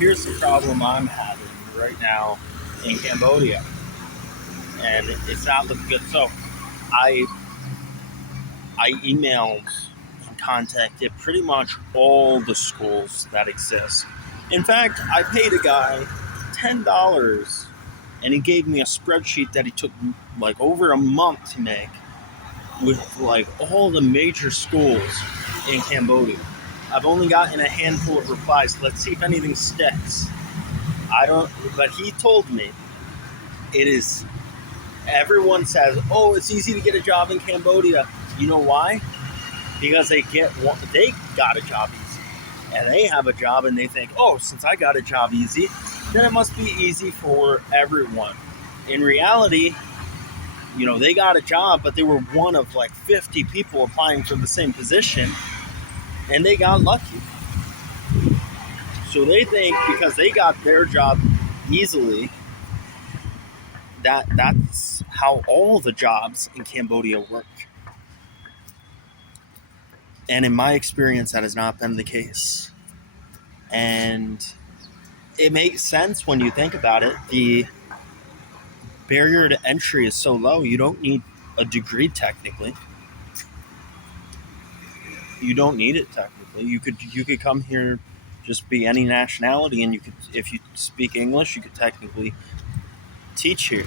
here's the problem I'm having right now in Cambodia, and it's not looking good. So I I emailed and contacted pretty much all the schools that exist. In fact, I paid a guy $10, and he gave me a spreadsheet that he took like over a month to make with like all the major schools in Cambodia. I've only gotten a handful of replies. Let's see if anything sticks. I don't, but he told me it is. Everyone says, "Oh, it's easy to get a job in Cambodia." You know why? Because they got a job easy, and they have a job, and they think, "Oh, since I got a job easy, then it must be easy for everyone." In reality, they got a job, but they were one of like 50 people applying for the same position, and they got lucky. So they think because they got their job easily, that's how all the jobs in Cambodia work. And in my experience, that has not been the case. And it makes sense when you think about it. The barrier to entry is so low. You don't need a degree technically. You don't need it technically. You could come here, just be any nationality, and you could, if you speak English, you could technically teach here.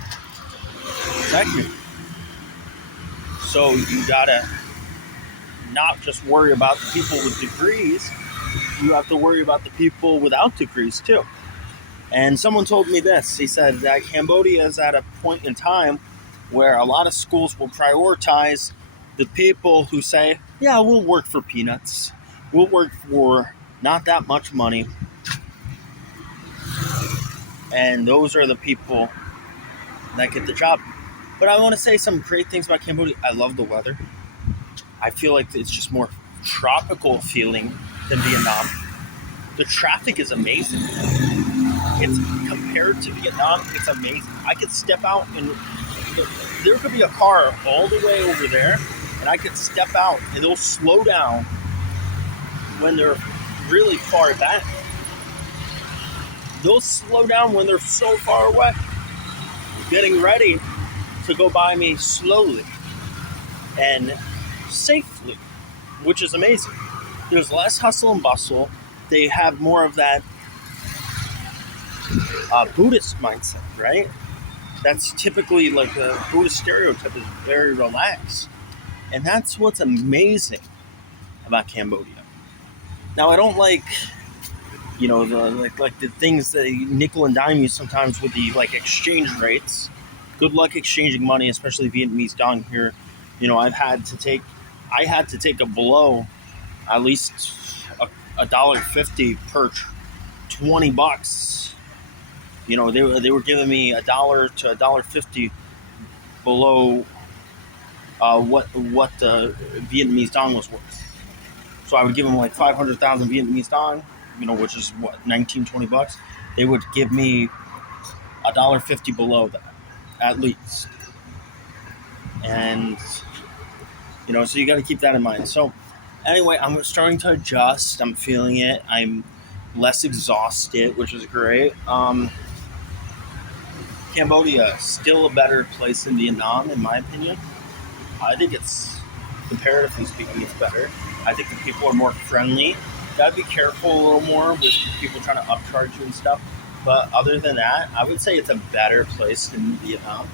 Technically. So you gotta not just worry about the people with degrees. You have to worry about the people without degrees too. And someone told me this. He said that Cambodia is at a point in time where a lot of schools will prioritize the people who say, yeah, we'll work for peanuts. We'll work for not that much money. And those are the people that get the job. But I want to say some great things about Cambodia. I love the weather. I feel like it's just more tropical feeling than Vietnam. The traffic is amazing. It's compared to Vietnam, it's amazing. I could step out and there could be a car all the way over there, and I could step out and they'll slow down when they're really far back. They'll slow down when they're so far away, getting ready to go by me slowly and safely, which is amazing. There's less hustle and bustle. They have more of that Buddhist mindset, right? That's typically like a Buddhist stereotype, is very relaxed. And that's what's amazing about Cambodia. Now, I don't like, the things that nickel and dime you sometimes with the like exchange rates. Good luck exchanging money, especially Vietnamese dong here. I had to take a blow, at least $1.50 per $20. They were giving me $1 to $1.50 below what the Vietnamese dong was worth. So I would give them like 500,000 Vietnamese dong, which is what, $19-20. They would give me $1.50 below that, at least. And so you got to keep that in mind. So anyway, I'm starting to adjust. I'm feeling it. I'm less exhausted, which is great. Cambodia, still a better place than Vietnam, in my opinion. I think it's, comparatively speaking, it's better. I think the people are more friendly. You gotta be careful a little more with people trying to upcharge you and stuff. But other than that, I would say it's a better place than Vietnam.